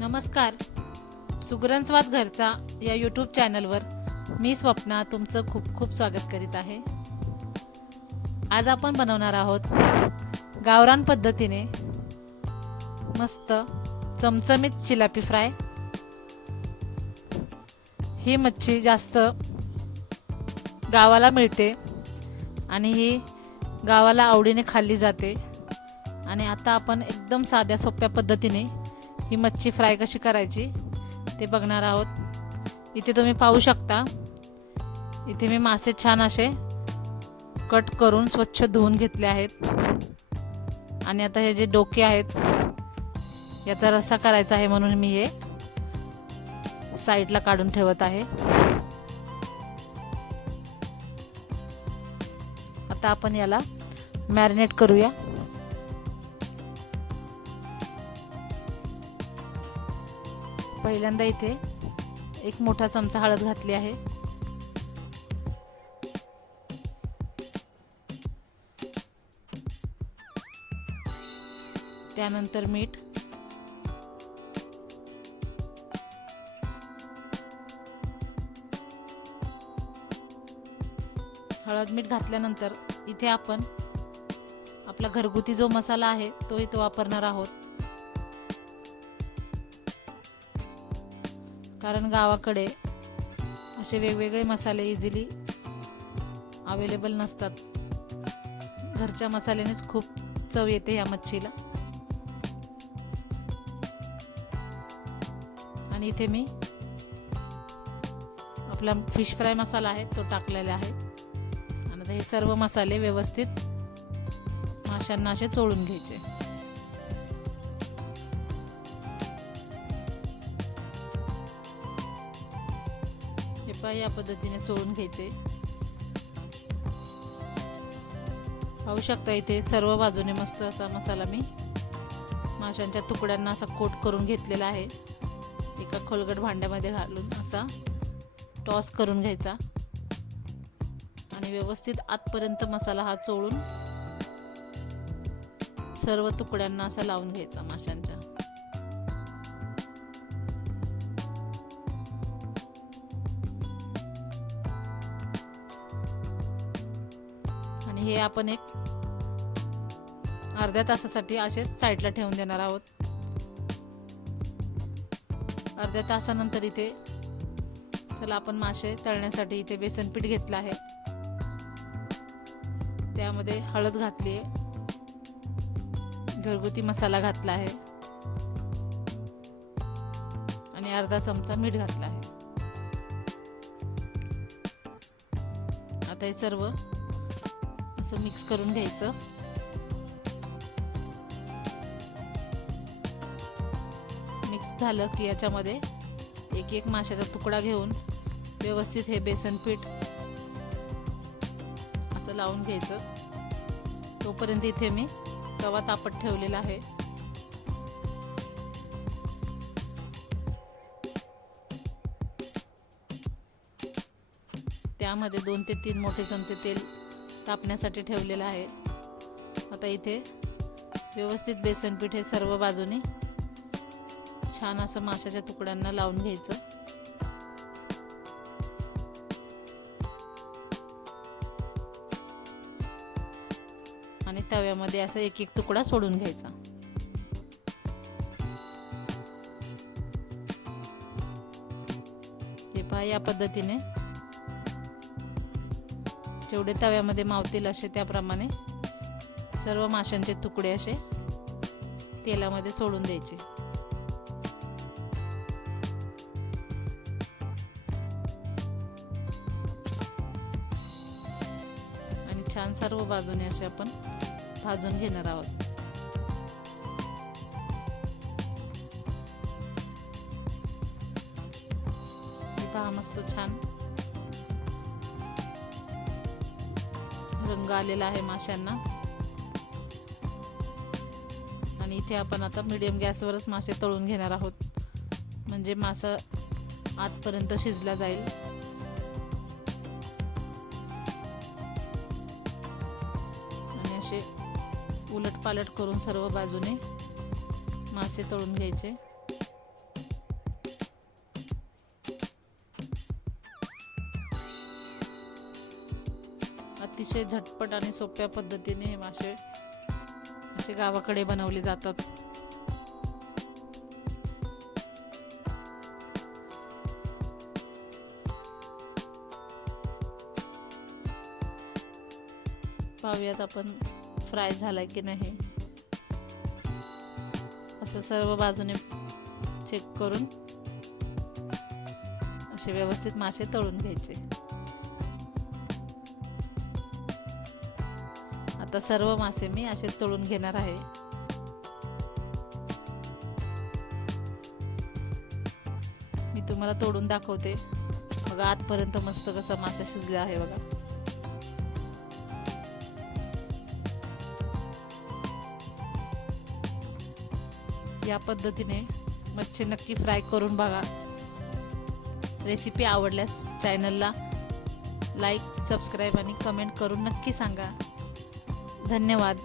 नमस्कार. सुगरण घरचा या यूट्यूब चॅनलवर मी स्वप्ना तुमचं खूप खूप स्वागत करीत आहे. आज आपण बनवणार आहोत गावरान पद्धतीने मस्त चमचमीत चिलापी फ्राय. ही मच्छी जास्त गावाला मिळते आणि ही गावाला आवडीने खाल्ली जाते. आणि आता आपण एकदम साध्या सोप्या पद्धतीने ही मच्छी फ्राय कशी करायची ते बघणार आहोत. इथे तुम्ही पाहू शकता, इथे मी मासे छान असे कट करून स्वच्छ धुवून घेतले आहेत. आणि आता हे जे डोके आहेत याचा रस्सा करायचा आहे म्हणून मी हे साईडला काढून ठेवत आहे. आता आपण याला मॅरिनेट करूया. पहिल्यांदा इथे एक मोठा चमचा हळद घातली आहे. त्यानंतर मीठ, हळद मीठ घातल्यानंतर इथे आपण आपला घरगुती जो मसाला आहे तो इथे वापरणार आहोत. कारण गावाकडे असे वेगवेगळे मसाले इझिली अवेलेबल नसतात. घरच्या मसाल्यानेच खूप चव येते या मच्छीला. आणि इथे मी आपला फिश फ्राय मसाला आहे तो टाकलेला आहे. आणि आता हे सर्व मसाले व्यवस्थित माशांना असे चोळून घ्यायचे. या पद्धतीने चोळून घ्यायचे. पाहू शकता इथे सर्व बाजूने मस्त असा मसाला मी माशांच्या तुकड्यांना असा कोट करून घेतलेला आहे. एका खोलगट भांड्यामध्ये घालून असा टॉस करून घ्यायचा आणि व्यवस्थित आतपर्यंत मसाला हा चोळून सर्व तुकड्यांना असा लावून घ्यायचा माशांच्या. आणि हे आपण एक अर्ध्या तासासाठी असेच साईडला ठेवून देणार आहोत. अर्ध्या तासानंतर इथे चला आपण मासे तळण्यासाठी इथे बेसन पीठ घेतलं आहे. त्यामध्ये हळद घातली आहे, घरगुती मसाला घातला आहे आणि अर्धा चमचा मीठ घातला आहे. आता हे सर्व असं मिक्स करून घ्यायचं. मिक्स झालं की याच्यामध्ये एक एक माशाचा तुकडा घेऊन व्यवस्थित हे बेसन पीठ असं लावून घ्यायचं. तोपर्यंत इथे मी तवा तापत ठेवलेला आहे. त्यामध्ये 2 ते 3 मोठे चमचे तेल तापण्यासाठी ठेवलेलं आहे. आता इथे व्यवस्थित बेसन पीठ हे सर्व बाजूने छान असं माशाच्या तुकड्यांना लावून घ्यायचं. आणि तव्यामध्ये असं एक एक तुकडा सोडून घ्यायचा. हे पहा, या पद्धतीने जेवढे तव्यामध्ये मावतील असे त्याप्रमाणे सर्व माशांचे तुकडे असे तेलामध्ये सोडून द्यायचे. आणि छान सर्व बाजूने असे आपण भाजून घेणार आहोत. पहा मस्त छान रंग आलेला आहे माशांना. आणि इथे आपण आता मीडियम गॅसवरच मासे तळून घेणार आहोत, म्हणजे मासा आतपर्यंत शिजला जाईल. आणि असे उलट पालट करून सर्व बाजूने मासे तळून घ्यायचे. अतिशय झटपट आणि सोप्या पद्धतीने हे मासे असे गावाकडे बनवले जातात. पाहूयात आपण फ्राय झालाय की नाही. असं सर्व बाजूने चेक करून असे व्यवस्थित मासे तळून घ्यायचे. आता सर्व मासे मी असे तळून घेणार आहे. मी तुम्हाला तोडून दाखवते. बघा आतपर्यंत मस्त कसा मासा शिजला आहे बघा. या पद्धतीने मच्छी नक्की फ्राय करून बघा. रेसिपी आवडल्यास चॅनलला लाईक, सबस्क्राईब आणि कमेंट करून नक्की सांगा. धन्यवाद.